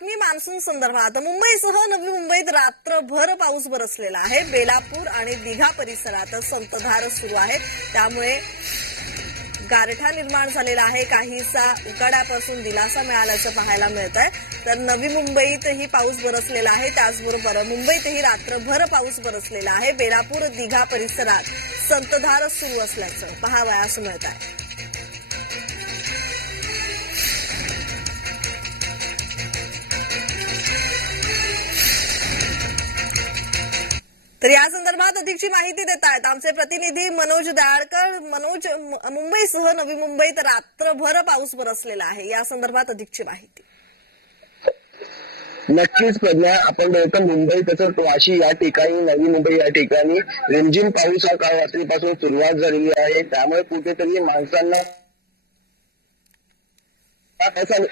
बातमी मान्सून संदर्भात। मुंबईसह नवी मुंबईत रात्रभर पाऊस बरसलेला आहे। बेलापूर आणि दिघा परिसरात संततधार सुरू आहे, त्यामुळे गारठा निर्माण झालेला आहे। काहीसा उकाड्यापासून दिलासा मिळाल्याचं पाहायला मिळत आहे। तर नवी मुंबईतही पाऊस बरसलेला आहे, त्याचबरोबर मुंबईतही रात्रभर पाऊस बरसलेला आहे। बेलापूर दिघा परिसरात संततधार सुरू असल्याचं पाहावयास मिळत आहे। तर या संदर्भात अधिकची माहिती देत आहेत आमचे प्रतिनिधी मनोज दयाळकर। मनोज, मुंबईसह नवी मुंबईत रात्रभर पाऊस बरसलेला आहे, या संदर्भात अधिकची माहिती। नक्कीच प्रज्ञा, आपण बघतो मुंबई तसंच वाशी या ठिकाणी, नवी मुंबई या ठिकाणी रिमझिम पाऊस हा काल रात्रीपासून सुरुवात झालेली आहे। त्यामुळे कुठेतरी माणसांना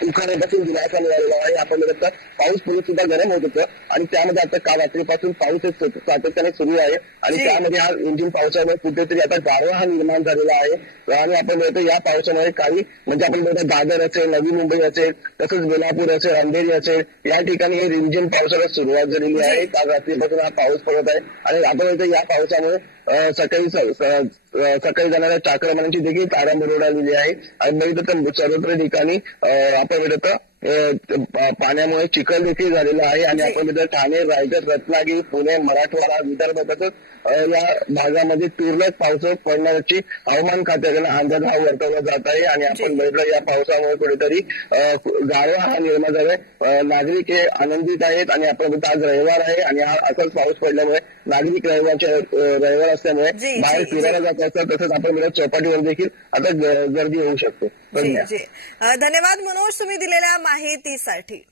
उखाड्यापासून दिलासा मिळालेला आहे। आपण बघतो पाऊस पूर्वी सुद्धा गरम होत होतं आणि त्यामध्ये आता काल रात्रीपासून पाऊस सातत्याने सुरू आहे आणि त्यामध्ये हा रिमझिम पावसामुळे कुठेतरी आता गारवा हा निर्माण झालेला आहे। आणि आपण बघतो या पावसामुळे काही म्हणजे आपण बघतो दादर असेल, नवी मुंबई असेल, तसंच बेलापूर असेल, अंधेरी असेल, या ठिकाणी हे रिमझिम पावसाला सुरुवात झालेली आहे। काल रात्रीपासून हा पाऊस पडत आहे आणि आपण बघतो या पावसामुळे सकाळी जाणाऱ्या चाकरमान्यांची देखील तारांबळ उडालेली आहे। आणि बघितलं तर सर्वत्र ठिकाणी आपण बघतो पाण्यामुळे चिखल देखील झालेला आहे आणि आपण बघतो ठाणे, रायगड, रत्नागिरी, पुणे, मराठवाडा, विदर्भ तसंच या भागामध्ये तुरळक पाऊस पडण्याची हवामान खात्याकडून अंदाज हा वर्तवला जात आहे। आणि आपण बघितलं या पावसामुळे कुठेतरी गारवा हा निर्माण झालाय। नागरिक हे आनंदित आहेत आणि आपण बघतो आज रविवार आहे आणि हा असाच पाऊस पडल्यामुळे नागरिक रविवार असल्यामुळे बाहेर फिरायला जात असतात। तसंच आपण बघतो चौपाटीवर देखील आता गर्दी होऊ शकते। धन्यवाद मनोज, तुम्ही दिलेल्या माहितीसाठी।